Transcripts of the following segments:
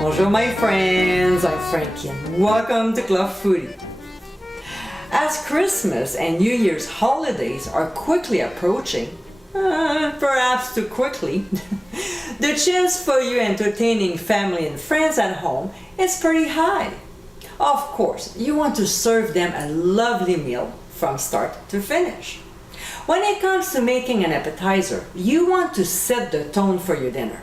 Bonjour my friends, I'm Frankie and welcome to Club Foodie. As Christmas and New Year's holidays are quickly approaching, perhaps too quickly, the chance for you entertaining family and friends at home is pretty high. Of course, you want to serve them a lovely meal from start to finish. When it comes to making an appetizer, you want to set the tone for your dinner.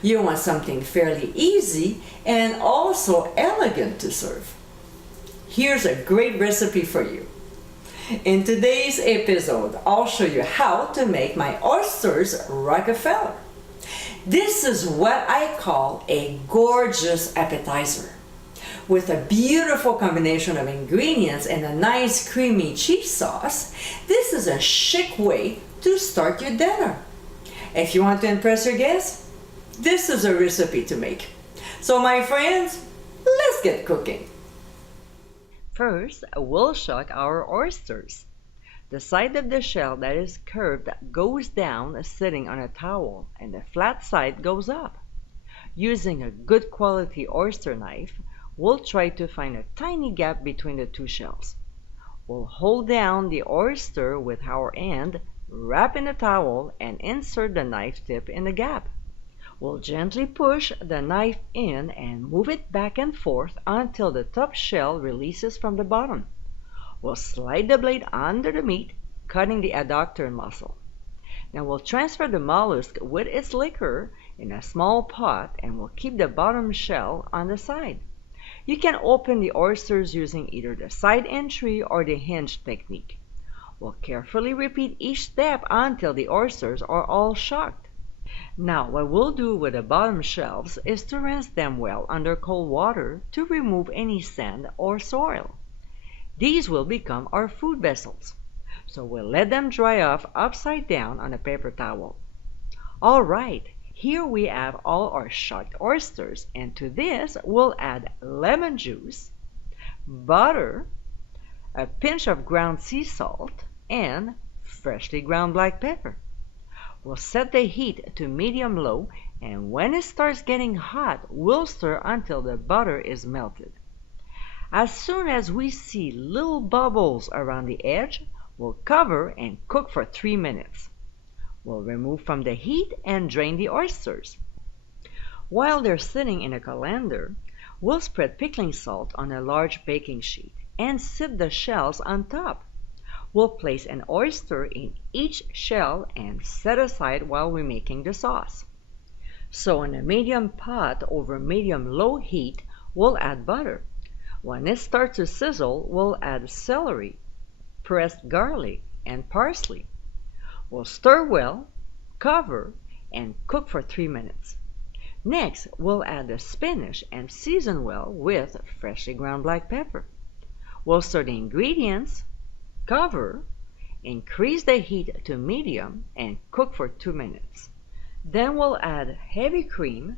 You want something fairly easy and also elegant to serve. Here's a great recipe for you. In today's episode, I'll show you how to make my Oysters Rockefeller. This is what I call a gorgeous appetizer. With a beautiful combination of ingredients and a nice creamy cheese sauce, this is a chic way to start your dinner. If you want to impress your guests, this is a recipe to make. So my friends, let's get cooking. First, we'll shuck our oysters. The side of the shell that is curved goes down sitting on a towel, and the flat side goes up. Using a good quality oyster knife, we'll try to find a tiny gap between the two shells. We'll hold down the oyster with our end, wrap in the towel, and insert the knife tip in the gap. We'll gently push the knife in and move it back and forth until the top shell releases from the bottom. We'll slide the blade under the meat, cutting the adductor muscle. Now we'll transfer the mollusk with its liquor in a small pot and we'll keep the bottom shell on the side. You can open the oysters using either the side entry or the hinge technique. We'll carefully repeat each step until the oysters are all shucked. Now what we'll do with the bottom shells is to rinse them well under cold water to remove any sand or soil. These will become our food vessels, so we'll let them dry off upside down on a paper towel. Alright, here we have all our shucked oysters, and to this we'll add lemon juice, butter, a pinch of ground sea salt, and freshly ground black pepper. We'll set the heat to medium-low, and when it starts getting hot, we'll stir until the butter is melted. As soon as we see little bubbles around the edge, we'll cover and cook for 3 minutes. We'll remove from the heat and drain the oysters. While they're sitting in a colander, we'll spread pickling salt on a large baking sheet and sit the shells on top. We'll place an oyster in each shell and set aside while we're making the sauce. So in a medium pot over medium-low heat, we'll add butter. When it starts to sizzle, we'll add celery, pressed garlic, and parsley. We'll stir well, cover, and cook for 3 minutes. Next, we'll add the spinach and season well with freshly ground black pepper. We'll stir the ingredients, cover, increase the heat to medium, and cook for 2 minutes. Then we'll add heavy cream,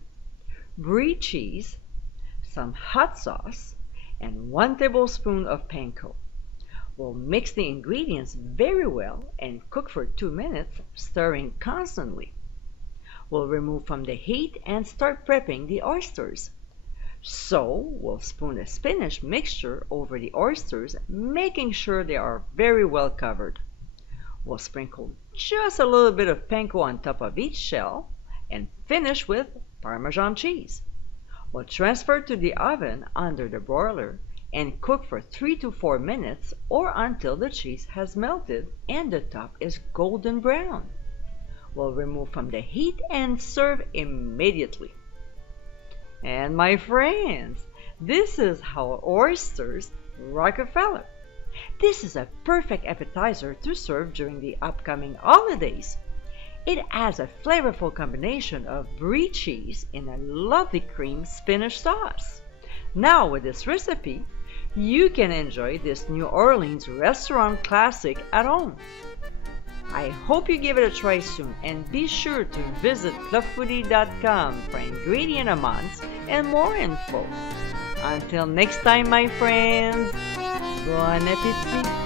brie cheese, some hot sauce, and 1 tablespoon of panko. We'll mix the ingredients very well and cook for 2 minutes, stirring constantly. We'll remove from the heat and start prepping the oysters. So we'll spoon the spinach mixture over the oysters, making sure they are very well covered. We'll sprinkle just a little bit of panko on top of each shell and finish with Parmesan cheese. We'll transfer to the oven under the broiler and cook for 3 to 4 minutes or until the cheese has melted and the top is golden brown. We'll remove from the heat and serve immediately. And my friends, this is how Oysters Rockefeller. This is a perfect appetizer to serve during the upcoming holidays. It adds a flavorful combination of brie cheese in a lovely cream spinach sauce. Now with this recipe, you can enjoy this New Orleans restaurant classic at home. I hope you give it a try soon, and be sure to visit clubfoodie.com for ingredient amounts and more info. Until next time, my friends, bon appétit!